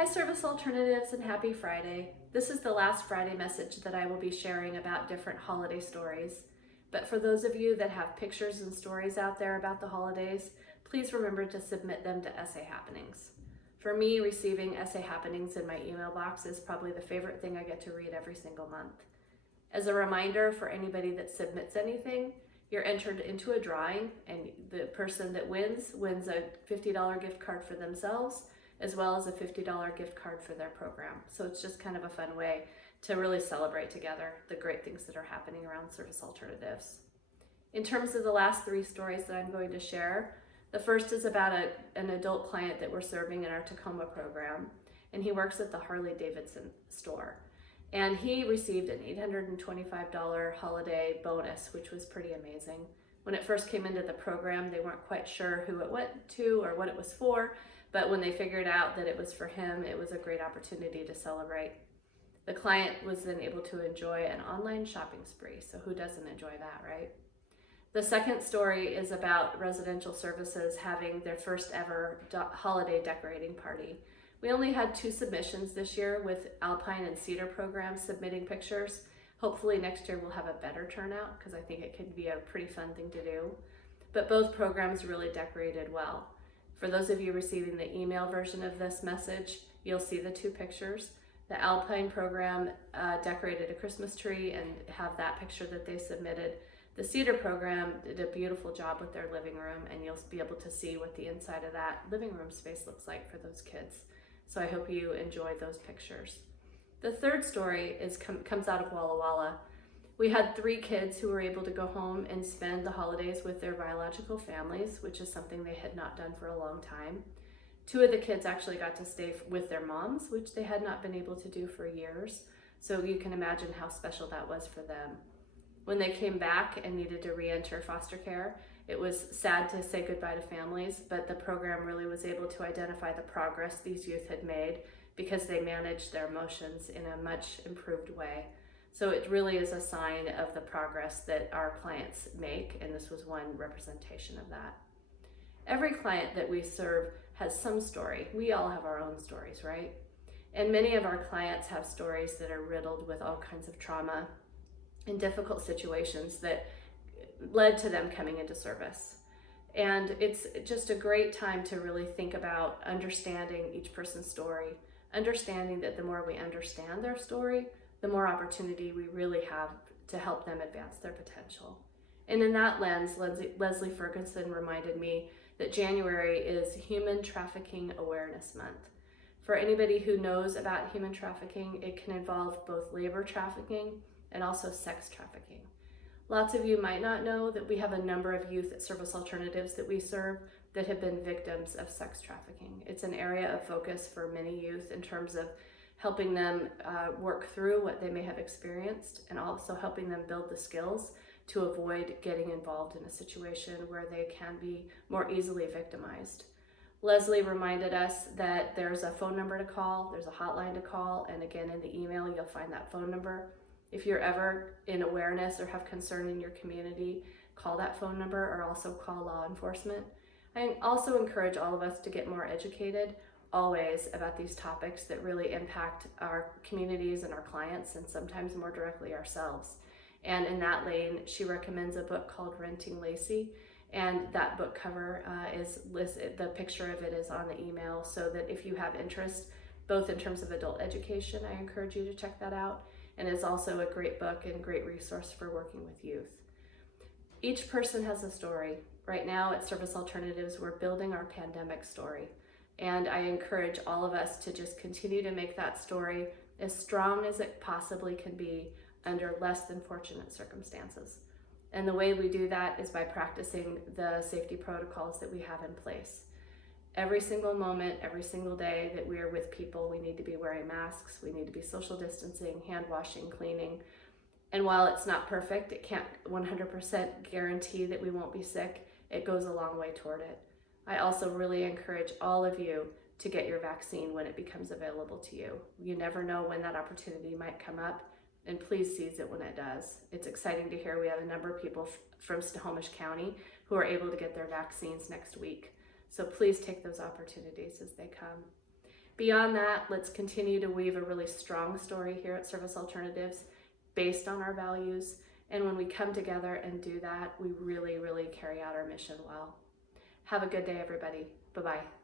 Hi, Service Alternatives, and happy Friday. This is the last Friday message that I will be sharing about different holiday stories. But for those of you that have pictures and stories out there about the holidays, please remember to submit them to Essay Happenings. For me, receiving Essay Happenings in my email box is probably the favorite thing I get to read every single month. As a reminder for anybody that submits anything, you're entered into a drawing, and the person that wins a $50 gift card for themselves, as well as a $50 gift card for their program. So it's just kind of a fun way to really celebrate together the great things that are happening around Service Alternatives. In terms of the last three stories that I'm going to share, the first is about an adult client that we're serving in our Tacoma program, and he works at the Harley-Davidson store. And he received an $825 holiday bonus, which was pretty amazing. When it first came into the program, they weren't quite sure who it went to or what it was for, but when they figured out that it was for him, it was a great opportunity to celebrate. The client was then able to enjoy an online shopping spree, so who doesn't enjoy that, right? The second story is about residential services having their first ever holiday decorating party. We only had 2 submissions this year, with Alpine and Cedar programs submitting pictures. Hopefully next year we'll have a better turnout, because I think it could be a pretty fun thing to do. But both programs really decorated well. For those of you receiving the email version of this message, you'll see the 2 pictures. The Alpine program decorated a Christmas tree and have that picture that they submitted. The Cedar program did a beautiful job with their living room, and you'll be able to see what the inside of that living room space looks like for those kids. So I hope you enjoy those pictures. The third story comes out of Walla Walla. We had 3 kids who were able to go home and spend the holidays with their biological families, which is something they had not done for a long time. 2 of the kids actually got to stay with their moms, which they had not been able to do for years. So you can imagine how special that was for them. When they came back and needed to re-enter foster care, it was sad to say goodbye to families, but the program really was able to identify the progress these youth had made because they managed their emotions in a much improved way. So it really is a sign of the progress that our clients make, and this was one representation of that. Every client that we serve has some story. We all have our own stories, right? And many of our clients have stories that are riddled with all kinds of trauma and difficult situations that led to them coming into service. And it's just a great time to really think about understanding each person's story, understanding that the more we understand their story, the more opportunity we really have to help them advance their potential. And in that lens, Leslie Ferguson reminded me that January is Human Trafficking Awareness Month. For anybody who knows about human trafficking, it can involve both labor trafficking and also sex trafficking. Lots of you might not know that we have a number of youth at Service Alternatives that we serve that have been victims of sex trafficking. It's an area of focus for many youth in terms of helping them work through what they may have experienced, and also helping them build the skills to avoid getting involved in a situation where they can be more easily victimized. Leslie reminded us that there's a phone number to call, there's a hotline to call, and again in the email you'll find that phone number. If you're ever in awareness or have concern in your community, call that phone number, or also call law enforcement. I also encourage all of us to get more educated always about these topics that really impact our communities and our clients, and sometimes more directly ourselves. And in that lane, she recommends a book called Renting Lacey, and that book cover is listed, the picture of it is on the email, so that if you have interest, both in terms of adult education, I encourage you to check that out. And it's also a great book and great resource for working with youth. Each person has a story. Right now at Service Alternatives, we're building our pandemic story. And I encourage all of us to just continue to make that story as strong as it possibly can be under less than fortunate circumstances. And the way we do that is by practicing the safety protocols that we have in place. Every single moment, every single day that we are with people, we need to be wearing masks, we need to be social distancing, hand washing, cleaning. And while it's not perfect, it can't 100% guarantee that we won't be sick, it goes a long way toward it. I also really encourage all of you to get your vaccine when it becomes available to you. You never know when that opportunity might come up, and please seize it when it does. It's exciting to hear we have a number of people from Snohomish County who are able to get their vaccines next week. So please take those opportunities as they come. Beyond that, let's continue to weave a really strong story here at Service Alternatives based on our values. And when we come together and do that, we really, really carry out our mission well. Have a good day, everybody. Bye-bye.